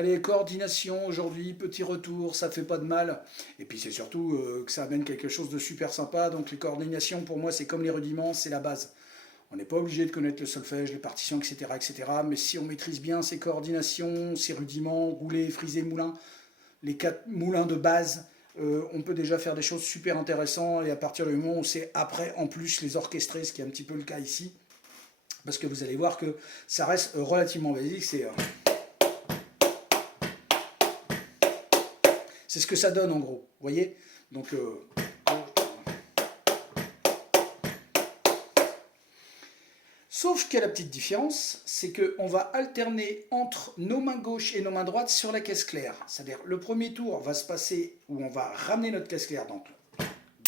Allez, coordination aujourd'hui, petit retour, ça fait pas de mal. Et puis c'est surtout que ça amène quelque chose de super sympa. Donc les coordinations, pour moi, c'est comme les rudiments, c'est la base. On n'est pas obligé de connaître le solfège, les partitions, etc., etc. Mais si on maîtrise bien ces coordinations, ces rudiments, rouler, friser, moulin, les 4 moulins de base, on peut déjà faire des choses super intéressantes. Et à partir du moment où on sait après, en plus, les orchestrer, ce qui est un petit peu le cas ici, parce que vous allez voir que ça reste relativement basique. C'est ce que ça donne en gros, vous voyez. Donc, sauf qu'il y a la petite différence, c'est qu'on va alterner entre nos mains gauches et nos mains droites sur la caisse claire. C'est-à-dire le premier tour va se passer où on va ramener notre caisse claire, donc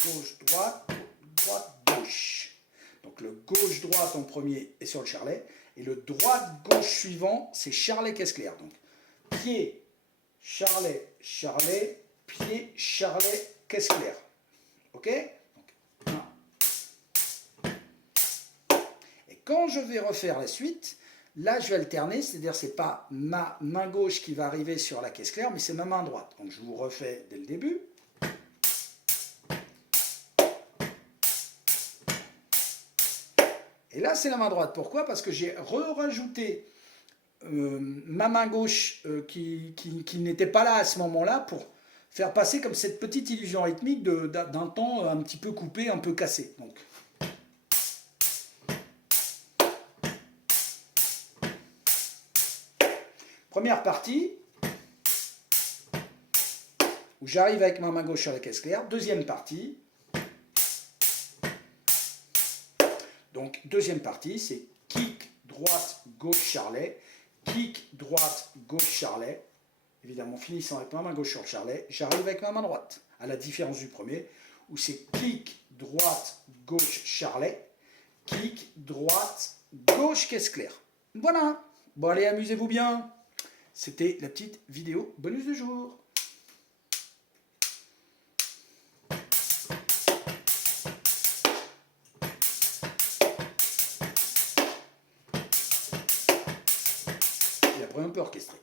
gauche-droite, droite-gauche. Donc le gauche-droite en premier est sur le charlet, et le droite-gauche suivant, c'est charlet-caisse claire. Donc pied, charlet, charlet, pied, charlet, caisse claire. Ok? Donc, 1. Et quand je vais refaire la suite, là je vais alterner, c'est-à-dire c'est pas ma main gauche qui va arriver sur la caisse claire, mais c'est ma main droite. Donc je vous refais dès le début. Et là, c'est la main droite. Pourquoi? Parce que j'ai rajouté ma main gauche qui n'était pas là à ce moment-là pour faire passer comme cette petite illusion rythmique d'un temps un petit peu coupé, un peu cassé. Donc, première partie, où j'arrive avec ma main gauche sur la caisse claire. Deuxième partie. Donc, deuxième partie, c'est kick, droite, gauche, charlet. Kick, droite, gauche, charlet. Évidemment, finissant avec ma main gauche sur le charlet, j'arrive avec ma main droite. À la différence du premier, où c'est kick, droite, gauche, charlet. Kick, droite, gauche, caisse claire. Voilà. Bon, allez, amusez-vous bien. C'était la petite vidéo bonus du jour. Et après, on peut orchestrer.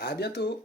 À bientôt.